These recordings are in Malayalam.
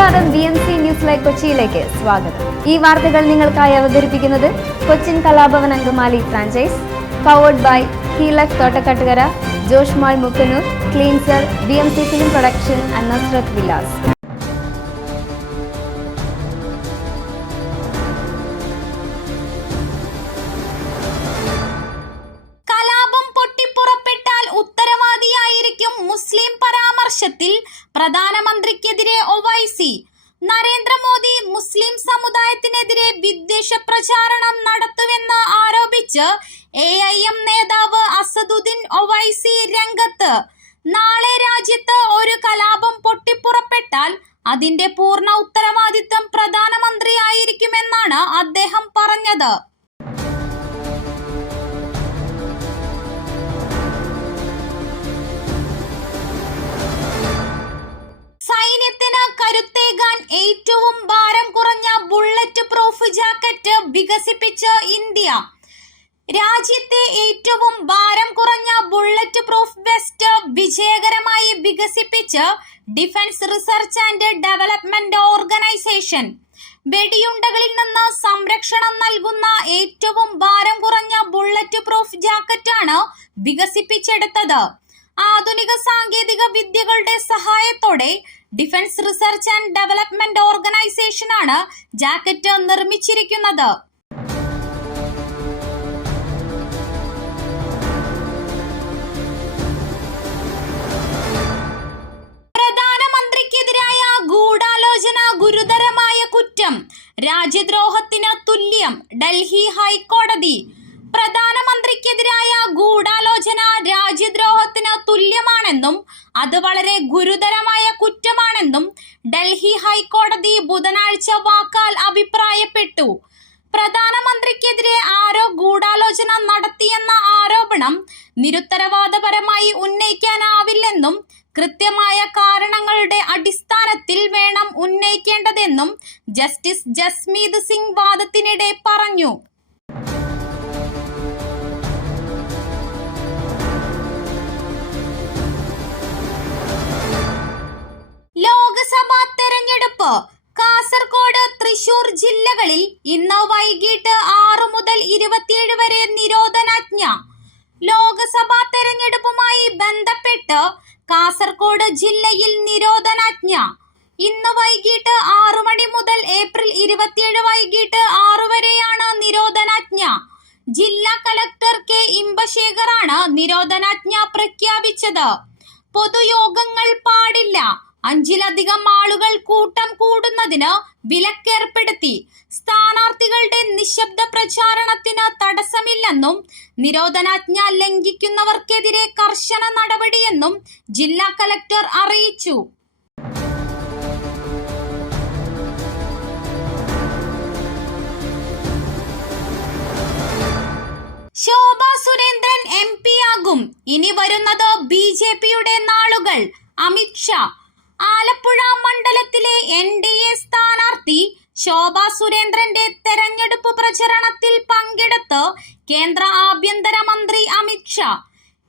നമസ്കാരം, BMC ന്യൂസ് ലൈവ് കൊച്ചിയിലേക്ക് സ്വാഗതം. ഈ വാർത്തകൾ നിങ്ങൾക്കായി അവതരിപ്പിക്കുന്നത് Cochin Kalabhavan Angamaly franchise, powered by ഹീലക് Thottakkattukara, Josh mall Mookkannoor, cleanser, BMC film production and Nazreth Vilas. മുസ്ലിം പരാമർശത്തിൽ പ്രധാനമന്ത്രിക്കെതിരെ ഒവൈസി. നരേന്ദ്രമോദി മുസ്ലിം സമുദായത്തിനെതിരെ വിദ്വേഷ പ്രചാരണം നടത്തുമെന്ന് ആരോപിച്ച് AIM നേതാവ് അസദുദ്ദീൻ ഒവൈസി രംഗത്ത്. നാളെ രാജ്യത്ത് ഒരു കലാപം പൊട്ടിപ്പുറപ്പെട്ടാൽ അതിന്റെ പൂർണ്ണ ഉത്തരവാദിത്തം പ്രധാനമന്ത്രിയായിരിക്കുമെന്നാണ് അദ്ദേഹം പറഞ്ഞത്. സൈന്യത്തിന് കരുത്തേകാൻ ഏറ്റവും ഭാരം കുറഞ്ഞ ബുള്ളറ്റ് പ്രൂഫ് ജാക്കറ്റ് വികസിപ്പിച്ച് ഇന്ത്യ. രാജ്യത്തെ ഏറ്റവും ഭാരം കുറഞ്ഞ ബുള്ളറ്റ് പ്രൂഫ് വെസ്റ്റ് വിജയകരമായി വികസിപ്പിച്ച് defence research and development organisation. വെടിയുണ്ടകളിൽ നിന്ന് സംരക്ഷണം നൽകുന്ന ഏറ്റവും ഭാരം കുറഞ്ഞ ബുള്ളറ്റ് പ്രൂഫ് ജാക്കറ്റാണ് വികസിപ്പിച്ചെടുത്തത്. ആധുനിക സാങ്കേതിക വിദ്യകളുടെ സഹായത്തോടെ ഡിഫൻസ് റിസർച്ച് ആൻഡ് ഡെവലപ്മെന്റ് ഓർഗനൈസേഷനാണ് ജാക്കറ്റ് നിർമ്മിച്ചിരിക്കുന്നത്. പ്രധാനമന്ത്രിക്കെതിരായ ഗൂഢാലോചന ഗുരുതരമായ കുറ്റം, രാജ്യദ്രോഹത്തിന് തുല്യം ഡൽഹി ഹൈക്കോടതി. പ്രധാനമന്ത്രിക്കെതിരായ ഗൂഢാലോചന രാജ്യദ്രോഹത്തിന് തുല്യമാണെന്നും അത് വളരെ ഗുരുതരമായ കുറ്റമാണെന്നും ഡൽഹി ഹൈക്കോടതി ബുധനാഴ്ച വാക്കാൽ അഭിപ്രായപ്പെട്ടു. പ്രധാനമന്ത്രിക്കെതിരെ ആരോ ഗൂഢാലോചന നടത്തിയെന്ന ആരോപണം നിരുത്തരവാദപരമായി ഉന്നയിക്കാനാവില്ലെന്നും കൃത്യമായ കാരണങ്ങളുടെ അടിസ്ഥാനത്തിൽ വേണം ഉന്നയിക്കേണ്ടതെന്നും ജസ്റ്റിസ് ജസ്മീത് സിംഗ് വാദത്തിനിടെ പറഞ്ഞു. ലോക്സഭാ തെരഞ്ഞെടുപ്പ്. കാസർഗോഡ്, തൃശൂർ ജില്ലകളിൽ ഇന്ന് വൈകിട്ട് 6 മുതൽ 27 വരെ നിരോധനാജ്ഞ. ലോക്സഭാ തെരഞ്ഞെടുപ്പുമായി ബന്ധപ്പെട്ട് കാസർഗോഡ് ജില്ലയിൽ നിരോധനാജ്ഞ. ഇന്ന് വൈകിട്ട് 6 മണി മുതൽ ഏപ്രിൽ 27 വൈകിട്ട് 6 വരെയാണ് നിരോധനാജ്ഞ. ജില്ലാ കലക്ടർ K ഇമ്പശേഖറാണ് നിരോധനാജ്ഞ പ്രഖ്യാപിച്ചത്. പൊതുയോഗങ്ങൾ പാടില്ല. 5-ലധികം ആളുകൾ കൂട്ടം കൂടുന്നതിന് വിലക്കേർപ്പെടുത്തി. സ്ഥാനാർത്ഥികളുടെ നിശബ്ദ പ്രചാരണത്തിന് തടസ്സമില്ലെന്നും നിരോധനാജ്ഞ ലംഘിക്കുന്നവർക്കെതിരെ കർശന നടപടിയെന്നും ജില്ലാ കലക്ടർ അറിയിച്ചു. ശോഭ സുരേന്ദ്രൻ MP ആകും. ഇനി വരുന്നത് BJPയുടെ നാളുകൾ. അമിത് ഷാ. ആലപ്പുഴ മണ്ഡലത്തിലെ NDA സ്ഥാനാർത്ഥി ശോഭ സുരേന്ദ്രന്റെ തെരഞ്ഞെടുപ്പ് പ്രചരണത്തിൽ പങ്കെടുത്ത് കേന്ദ്ര ആഭ്യന്തരമന്ത്രി അമിത് ഷാ.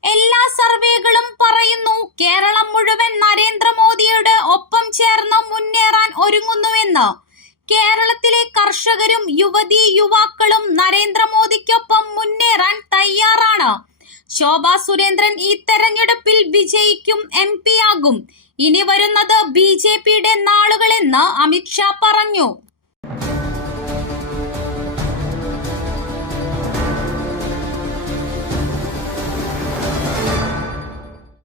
എല്ലാ സർവേകളും പറയുന്നു കേരളം മുഴുവൻ നരേന്ദ്രമോദിയുടെ ഒപ്പം ചേർന്ന് മുന്നേറാൻ ഒരുങ്ങുന്നുവെന്ന്. കേരളത്തിലെ കർഷകരും യുവതീ-യുവാക്കളും നരേന്ദ്രമോദിക്കൊപ്പം മുന്നേറാൻ തയ്യാറാണ്. ശോഭ സുരേന്ദ്രൻ ഈ തെരഞ്ഞെടുപ്പിൽ വിജയിക്കും, MP ആകും. ഇനി വരുന്നത് BJPയുടെ നാളുകളെന്ന് അമിത് ഷാ പറഞ്ഞു.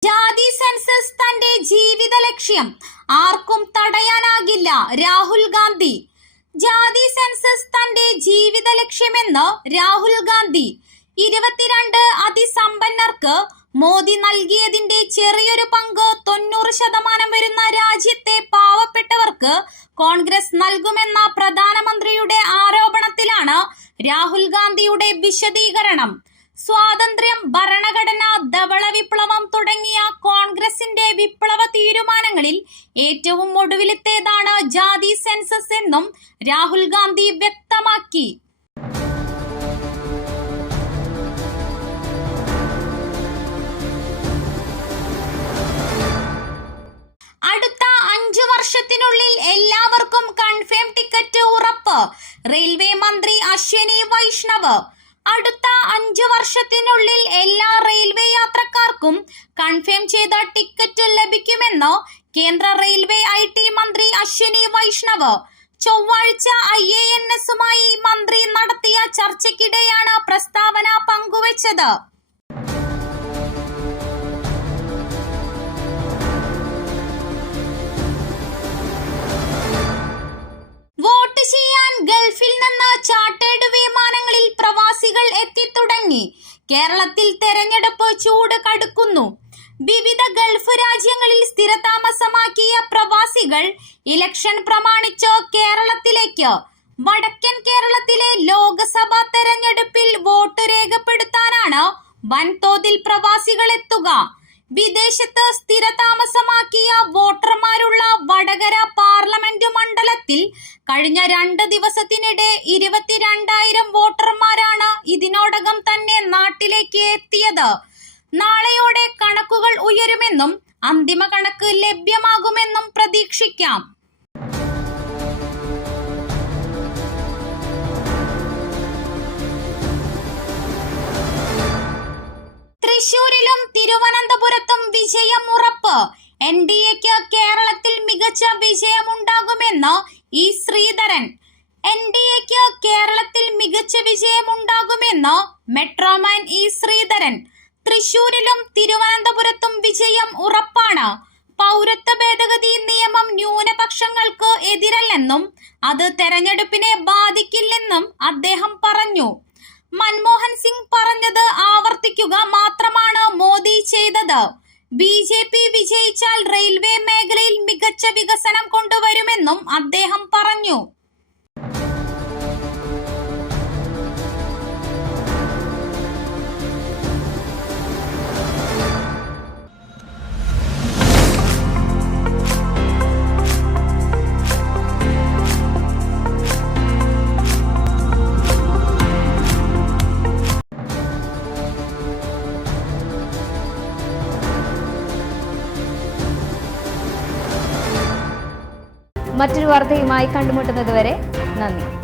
ജാതി സെൻസസ് തന്റെ ജീവിത ലക്ഷ്യം, ആർക്കും തടയാനാകില്ല രാഹുൽ ഗാന്ധി. ജാതി സെൻസസ് തന്റെ ജീവിത ലക്ഷ്യമെന്ന് രാഹുൽ ഗാന്ധി. 22 അതിസമ്പന്നർക്ക് മോദി നൽകിയതിന്റെ ചെറിയൊരു പങ്ക് 90% വരുന്ന രാജ്യത്തെ പാവപ്പെട്ടവർക്ക് കോൺഗ്രസ് നൽകുമെന്ന പ്രധാനമന്ത്രിയുടെ ആരോപണത്തിലാണ് രാഹുൽ ഗാന്ധിയുടെ വിശദീകരണം. സ്വാതന്ത്ര്യം, ഭരണഘടന, ധവള വിപ്ലവം തുടങ്ങിയ കോൺഗ്രസിന്റെ വിപ്ലവ തീരുമാനങ്ങളിൽ ഏറ്റവും ഒടുവിലത്തേതാണ് ജാതി സെൻസസ് എന്നും രാഹുൽ ഗാന്ധി വ്യക്തമാക്കി. അടുത്ത 5 വർഷത്തിനുള്ളിൽ എല്ലാ റെയിൽവേ മന്ത്രി അശ്വിനി വൈഷ്ണവ്. അടുത്ത 5 വർഷത്തിനുള്ളിൽ എല്ലാ റെയിൽവേ യാത്രക്കാർക്കും കൺഫേം ചെയ്ത ടിക്കറ്റ് ലഭിക്കുമെന്ന് കേന്ദ്ര റെയിൽവേ IT മന്ത്രി അശ്വിനി വൈഷ്ണവ്. ചൊവ്വാഴ്ച IANSുമായി മന്ത്രി നടത്തിയ ചർച്ചയ്ക്കിടെയാണ് പ്രസ്താവന പങ്കുവച്ചത്. വോട്ട് ചെയ്യാൻ ഗൾഫിൽ നിന്ന് ചാർട്ടേഡ് വിമാനങ്ങളിൽ പ്രവാസികൾ എത്തിത്തുടങ്ങി. കേരളത്തിൽ തെരഞ്ഞെടുപ്പ് ചൂട് കടുക്കുന്നു. വിവിധ ഗൾഫ് രാജ്യങ്ങളിൽ സ്ഥിരതാമസമാക്കിയ പ്രവാസികൾ ഇലക്ഷൻ പ്രമാണിച്ച് കേരളത്തിലേക്ക്. വടക്കൻ കേരളത്തിലെ ലോക്സഭാ തെരഞ്ഞെടുപ്പിൽ വോട്ട് രേഖപ്പെടുത്താനാണ് വൻതോതിൽ പ്രവാസികൾ എത്തുക. വിദേശത്ത് സ്ഥിരതാമസമാക്കിയ വോട്ടർമാരുള്ള വടകര പാർലമെന്റ് മണ്ഡലത്തിൽ കഴിഞ്ഞ 2 ദിവസത്തിനിടെ 22,000 വോട്ടർമാരാണ് ഇതിനോടകം തന്നെ നാട്ടിലേക്ക് എത്തിയത്. നാളെയോടെ കണക്കുകൾ ഉയരുമെന്നും അന്തിമ കണക്ക് ലഭ്യമാകുമെന്നും പ്രതീക്ഷിക്കാം. തൃശൂരിലും തിരുവനന്തപുരത്തും വിജയം ഉറപ്പ്. NDAക്ക് കേരളത്തിൽ മികച്ച വിജയമുണ്ടാകുമെന്ന് E. ശ്രീധരൻ. NDAക്ക് കേരളത്തിൽ മികച്ച വിജയമുണ്ടാകുമെന്ന് മെട്രോമാൻ E. ശ്രീധരൻ. തൃശൂരിലും തിരുവനന്തപുരത്തും വിജയം ഉറപ്പാണ്. പൗരത്വ ഭേദഗതി നിയമം ന്യൂനപക്ഷങ്ങൾക്ക് എതിരല്ലെന്നും അത് തെരഞ്ഞെടുപ്പിനെ ബാധിക്കില്ലെന്നും അദ്ദേഹം പറഞ്ഞു. മൻമോഹൻ സിംഗ് പറഞ്ഞത് ആവർത്തിക്കുക മാത്രമാണ് മോദി ചെയ്തത്. BJP വിജയിച്ചാൽ റെയിൽവേ മേഖലയിൽ മികച്ച വികസനം കൊണ്ടുവരുമെന്നും അദ്ദേഹം പറഞ്ഞു. മറ്റൊരു വാർത്തയുമായി കണ്ടുമുട്ടുന്നതുവരെ നന്ദി.